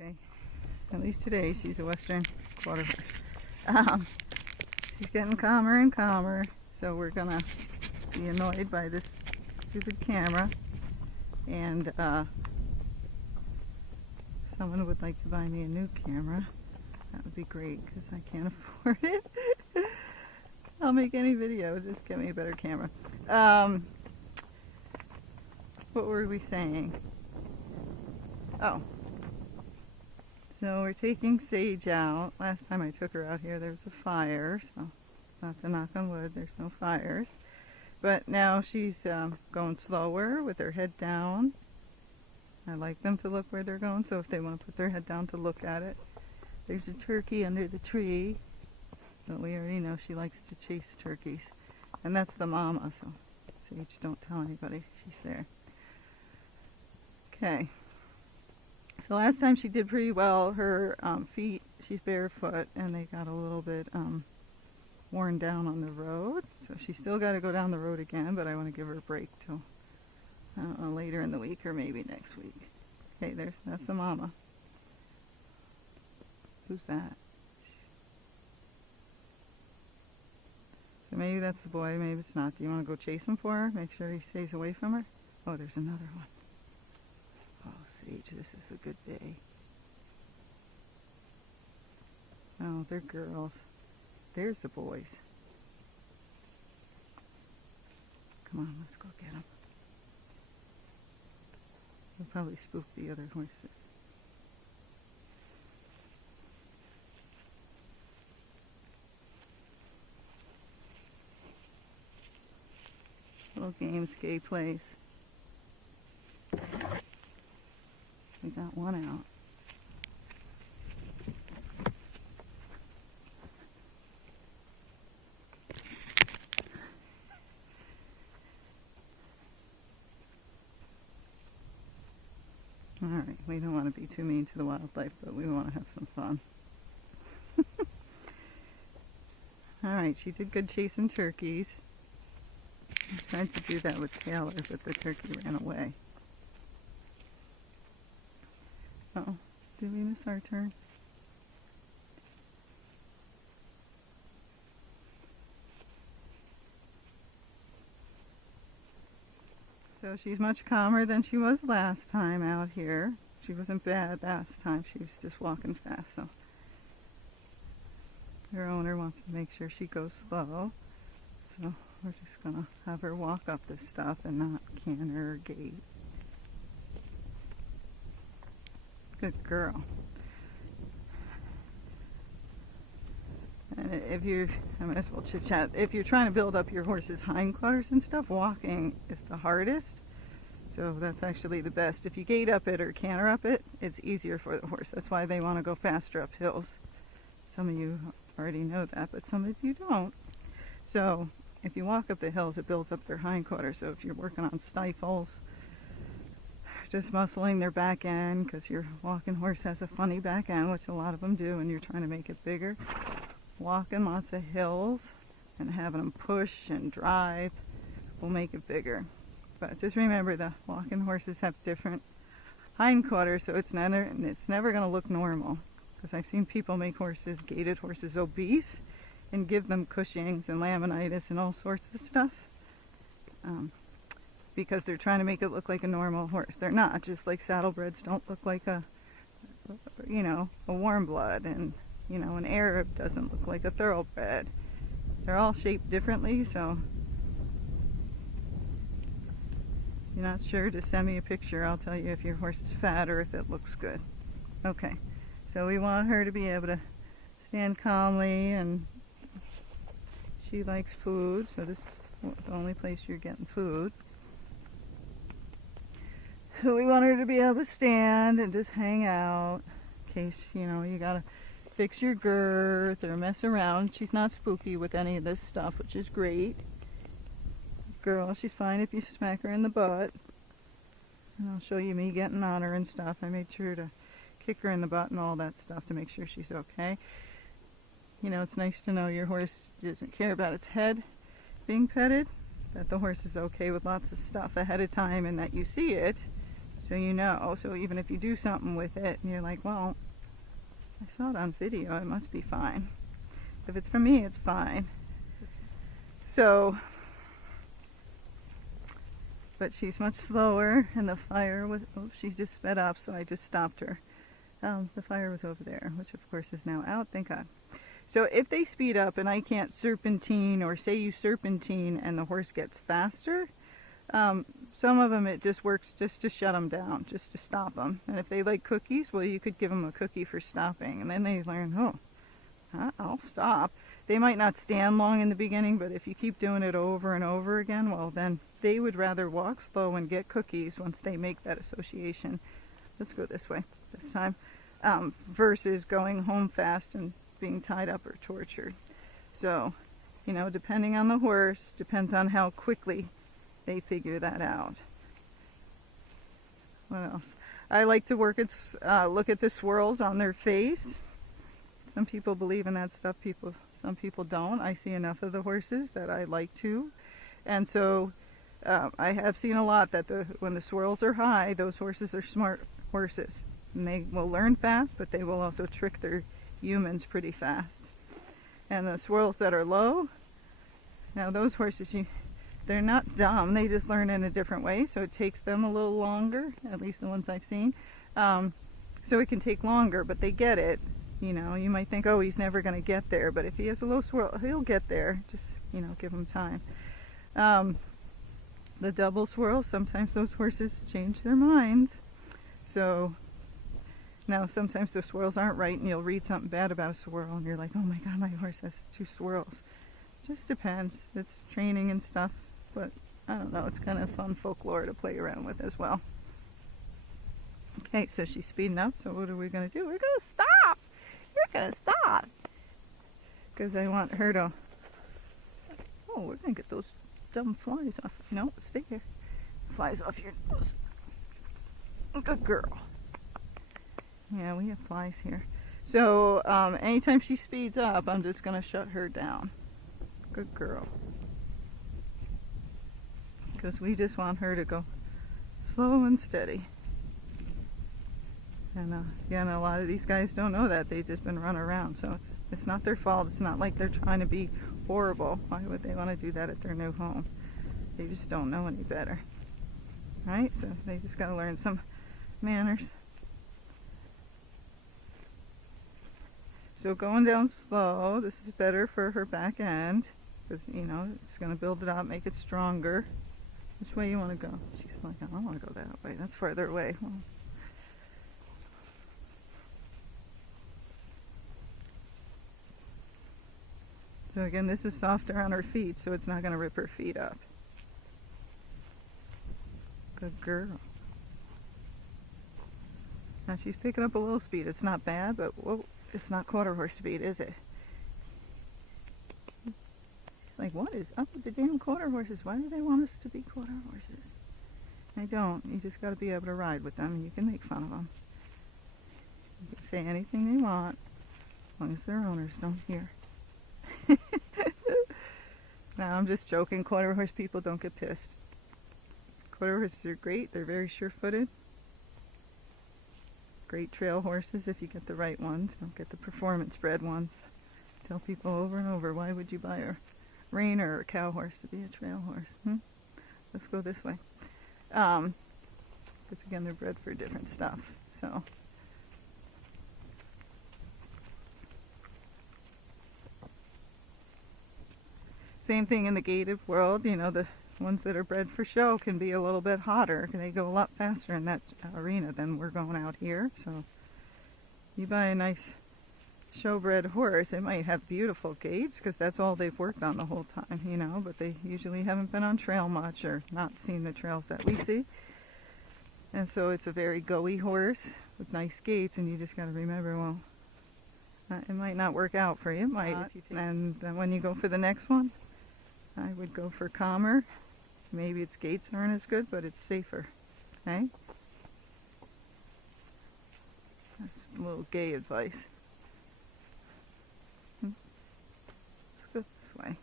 Okay, at least today she's a Western quarter horse. She's getting calmer and calmer, so we're gonna be annoyed by this stupid camera. And someone would like to buy me a new camera. That would be great because I can't afford it. I'll make any video, just get me a better camera. What were we saying? Oh. So we're taking Sage out. Last time I took her out here there was a fire, so not to knock on wood, there's no fires. But now she's going slower with her head down. I like them to look where they're going, so if they want to put their head down to look at it. There's a turkey under the tree, but we already know she likes to chase turkeys. And that's the mama, so Sage, don't tell anybody she's there. Okay. So last time she did pretty well. Her feet, she's barefoot, and they got a little bit worn down on the road. So she's still got to go down the road again, but I want to give her a break till later in the week or maybe next week. Okay, that's the mama. Who's that? So maybe that's the boy, maybe it's not. Do you want to go chase him for her? Make sure he stays away from her? Oh, there's another one. Oh, Sage, this is a good day. Oh, they're girls. There's the boys. Come on, let's go get them. They'll probably spook the other horses. Little games Gaye plays. We got one out. Alright, we don't want to be too mean to the wildlife, but we want to have some fun. Alright, she did good chasing turkeys. I tried to do that with Taylor, but the turkey ran away. Uh-oh, did we miss our turn? So she's much calmer than she was last time out here. She wasn't bad last time, she was just walking fast, so her owner wants to make sure she goes slow. So we're just gonna have her walk up this stuff and not canter or gate. Good girl. And I might as well chit chat. If you're trying to build up your horse's hindquarters and stuff, walking is the hardest. So that's actually the best. If you gate up it or canter up it, it's easier for the horse. That's why they want to go faster up hills. Some of you already know that, but some of you don't. So if you walk up the hills, it builds up their hindquarters. So if you're working on stifles, just muscling their back end, because your walking horse has a funny back end, which a lot of them do, and you're trying to make it bigger. Walking lots of hills and having them push and drive will make it bigger. But just remember, the walking horses have different hindquarters, so it's never going to look normal. Because I've seen people make gaited horses obese and give them Cushing's and laminitis and all sorts of stuff. Because they're trying to make it look like a normal horse. They're not. Just like saddlebreds don't look like a warm blood, and an Arab doesn't look like a thoroughbred. They're all shaped differently, so if you're not sure, just send me a picture. I'll tell you if your horse is fat or if it looks good. Okay, so we want her to be able to stand calmly, and she likes food, so this is the only place you're getting food. So we want her to be able to stand and just hang out in case, you gotta fix your girth or mess around. She's not spooky with any of this stuff, which is great. Girl, she's fine if you smack her in the butt. And I'll show you me getting on her and stuff. I made sure to kick her in the butt and all that stuff to make sure she's okay. It's nice to know your horse doesn't care about its head being petted, that the horse is okay with lots of stuff ahead of time and that you see it, So you know, so even if you do something with it and you're like, well, I saw it on video, it must be fine. If it's for me, it's fine. So, but she's much slower, and the fire was, oh, she just sped up, so I just stopped her. The fire was over there, which of course is now out, thank God. So if they speed up and I can't serpentine, or say you serpentine and the horse gets faster, some of them it just works just to shut them down, just to stop them. And if they like cookies, well, you could give them a cookie for stopping, and then they learn, oh, I'll stop. They might not stand long in the beginning, but if you keep doing it over and over again, well, then they would rather walk slow and get cookies once they make that association. Let's go this way this time, versus going home fast and being tied up or tortured. So, you know, depending on the horse, depends on how quickly they figure that out. What else? I like to look at the swirls on their face. Some people believe in that stuff. Some people don't. I see enough of the horses that I like to, and so I have seen a lot that when the swirls are high, those horses are smart horses, and they will learn fast, but they will also trick their humans pretty fast. And the swirls that are low, now those horses, they're not dumb. They just learn in a different way, so it takes them a little longer, at least the ones I've seen. So it can take longer, but they get it. You know, you might think, oh, he's never going to get there, but if he has a low swirl, he'll get there. Just, you know, give him time. The double swirl, sometimes those horses change their minds. So now sometimes the swirls aren't right, and you'll read something bad about a swirl, and you're like, oh my God, my horse has 2 swirls. Just depends. It's training and stuff, but I don't know. It's kind of fun folklore to play around with as well. Okay, so she's speeding up, so what are we going to do? We're going to stop! You're going to stop! Because I want her to... Oh, we're going to get those dumb flies off. No, stay here. Flies off your nose. Good girl. Yeah, we have flies here. So, anytime she speeds up, I'm just going to shut her down. Good girl. Because we just want her to go slow and steady. And again, a lot of these guys don't know that. They've just been run around. So it's not their fault. It's not like they're trying to be horrible. Why would they want to do that at their new home? They just don't know any better. Right? So they just got to learn some manners. So going down slow, this is better for her back end. Because, you know, it's going to build it up, make it stronger. Which way you want to go? She's like, I don't want to go that way. That's farther away. Well, so again, this is softer on her feet, so it's not going to rip her feet up. Good girl. Now she's picking up a little speed. It's not bad, but whoa, it's not quarter horse speed, is it? Like, what is up with the damn quarter horses? Why do they want us to be quarter horses? I don't. You just got to be able to ride with them. You can make fun of them. You can say anything they want, as long as their owners don't hear. Now, I'm just joking. Quarter horse people, don't get pissed. Quarter horses are great. They're very sure-footed. Great trail horses if you get the right ones. Don't get the performance-bred ones. Tell people over and over, why would you buy a reiner or a cow horse to be a trail horse? Let's go this way. Because again, they're bred for different stuff. So. Same thing in the gated world. You know, the ones that are bred for show can be a little bit hotter. They go a lot faster in that arena than we're going out here. So you buy a nice show-bred horse, it might have beautiful gaits because that's all they've worked on the whole time, you know, but they usually haven't been on trail much or not seen the trails that we see. And so it's a very go-y horse with nice gaits, and you just got to remember, well, it might not work out for you. It might. And then when you go for the next one, I would go for calmer. Maybe its gaits aren't as good, but it's safer. Okay? That's a little Gaye advice. Let's go this way.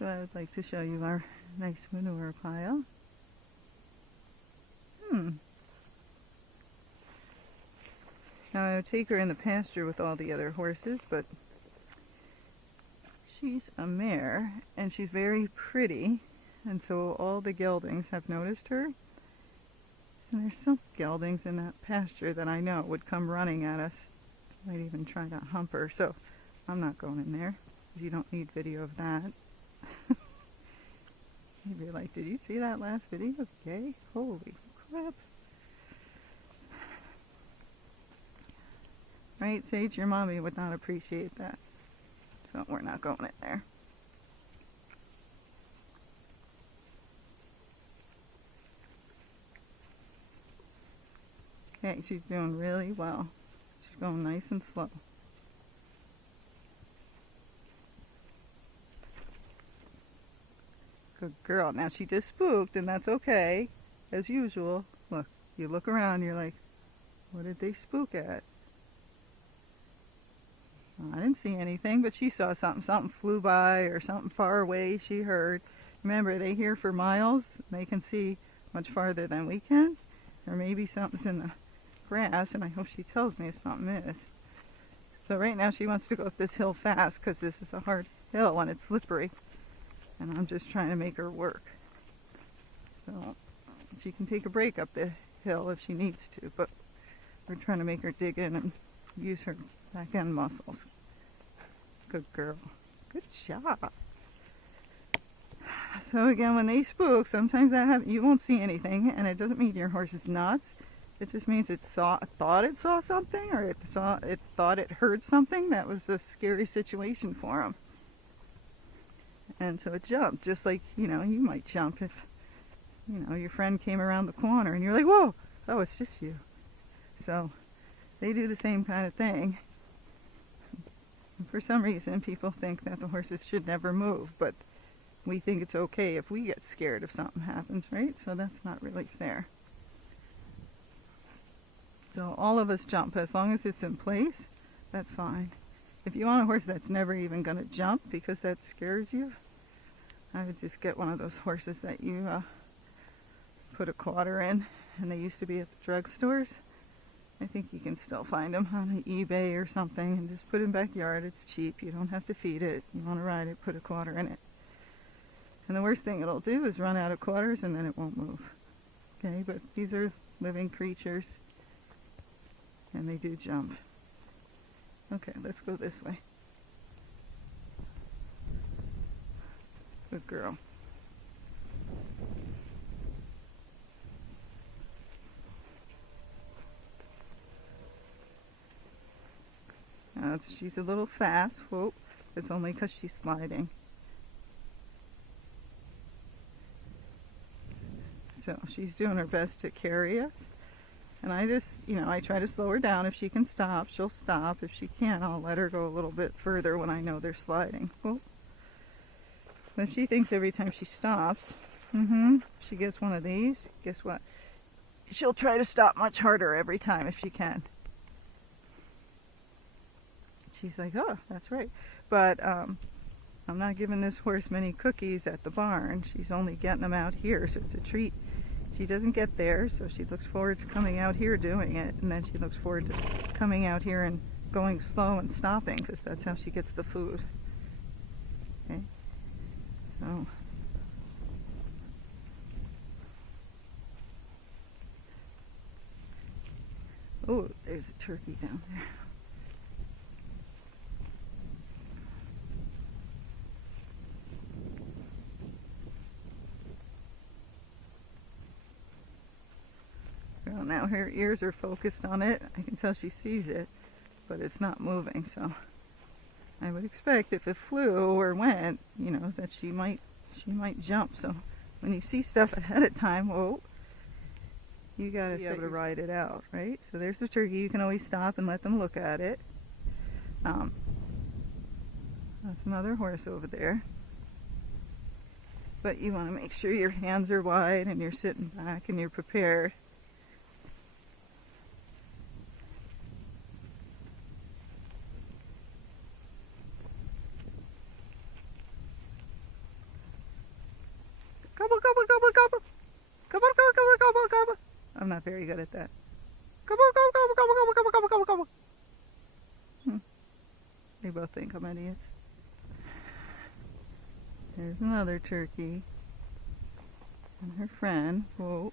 So I would like to show you our nice manure pile. Now I would take her in the pasture with all the other horses, but she's a mare and she's very pretty, and so all the geldings have noticed her. And there's some geldings in that pasture that I know would come running at us. Might even try to hump her, so I'm not going in there. You don't need video of that. You'd be like, did you see that last video of Gaye? Holy crap. Right, Sage? Your mommy would not appreciate that. So we're not going in there. Okay, she's doing really well. She's going nice and slow. Good girl. Now she just spooked, and that's okay, as usual. Look, you look around, you're like, what did they spook at? Well, I didn't see anything, but she saw something. Something flew by or something far away she heard. Remember, they hear for miles. They can see much farther than we can. Or maybe something's in the grass, and I hope she tells me if something is. So right now she wants to go up this hill fast because this is a hard hill and it's slippery. And I'm just trying to make her work. So she can take a break up the hill if she needs to, but we're trying to make her dig in and use her back end muscles. Good girl. Good job. So again, when they spook, sometimes that happens. You won't see anything, and it doesn't mean your horse is nuts. It just means it thought it saw something, or it thought it heard something that was a scary situation for him. And so it jumped, just like, you might jump if, your friend came around the corner and you're like, whoa, oh, it's just you. So they do the same kind of thing. And for some reason, people think that the horses should never move, but we think it's okay if we get scared if something happens, right? So that's not really fair. So all of us jump. As long as it's in place, that's fine. If you want a horse that's never even going to jump because that scares you, I would just get one of those horses that you put a quarter in, and they used to be at the drugstores. I think you can still find them on eBay or something, and just put it in the backyard. It's cheap. You don't have to feed it. You want to ride it, put a quarter in it. And the worst thing it'll do is run out of quarters, and then it won't move. Okay, but these are living creatures, and they do jump. Okay, let's go this way. Good girl. Now she's a little fast. Whoa, it's only because she's sliding. So she's doing her best to carry us. And I just, I try to slow her down. If she can stop, she'll stop. If she can't, I'll let her go a little bit further when I know they're sliding. Oh. But she thinks every time she stops, she gets one of these, guess what? She'll try to stop much harder every time if she can. She's like, oh, that's right. But I'm not giving this horse many cookies at the barn. She's only getting them out here, so it's a treat. She doesn't get there, so she looks forward to coming out here doing it, and then she looks forward to coming out here and going slow and stopping, because that's how she gets the food. Okay? So. Oh, there's a turkey down there. Well, now her ears are focused on it. I can tell she sees it, but it's not moving, so I would expect if it flew or went, that she might jump. So when you see stuff ahead of time, whoa, you gotta be able to ride it out, right? So there's the turkey. You can always stop and let them look at it. That's another horse over there. But you want to make sure your hands are wide and you're sitting back and you're prepared. I'm not very good at that. Come on, come on, come on, come on, come on, come on, come on, come on. They both think I'm idiots. There's another turkey. And her friend. Whoa.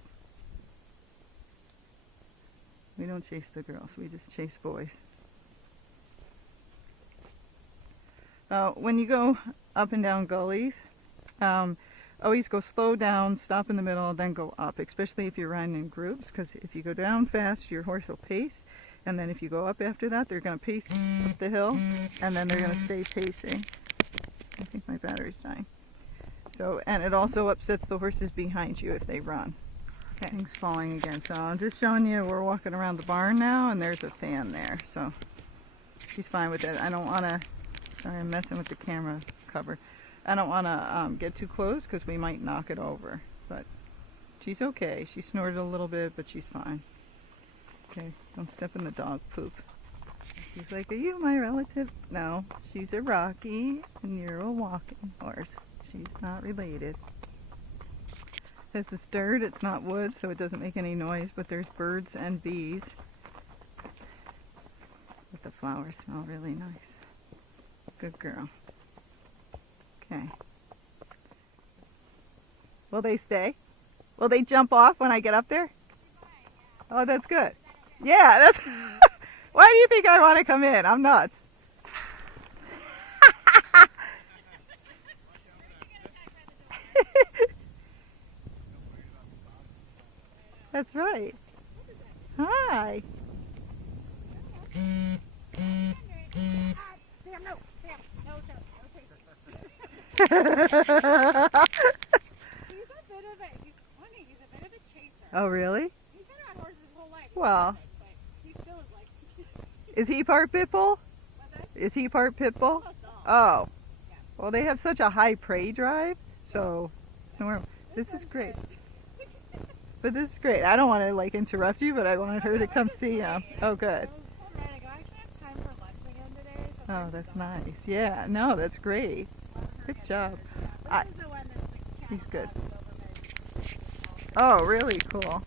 We don't chase the girls, we just chase boys. When you go up and down gullies, always go slow down, stop in the middle, then go up, especially if you're riding in groups, because if you go down fast, your horse will pace, and then if you go up after that, they're going to pace up the hill, and then they're going to stay pacing. I think my battery's dying. So, and it also upsets the horses behind you if they run. Okay. Things falling again. So I'm just showing you, we're walking around the barn now, and there's a fan there, so she's fine with it. I don't want to, sorry, I'm messing with the camera cover. I don't want to get too close because we might knock it over, but she's okay. She snorted a little bit, but she's fine. Okay, don't step in the dog poop. She's like, are you my relative? No, she's a Rocky, and you're a walking horse. She's not related. This is dirt, it's not wood, so it doesn't make any noise, but there's birds and bees. But the flowers smell really nice. Good girl. Okay. Will they stay? Will they jump off when I get up there? Oh, that's good. Yeah, that's... Why do you think I want to come in? I'm nuts. That's right. Hi. He's a bit of a chaser. Oh, really? He's been on horses his whole life. Well. But he still is like... Is he part pit bull? Is he part pit bull? Oh. Well, they have such a high prey drive, so this is great. But this is great. I don't want to like interrupt you, but I wanted her to come see him. Oh, good. Oh, that's nice. Yeah, no, that's great. Good job. He's good. Oh, really cool.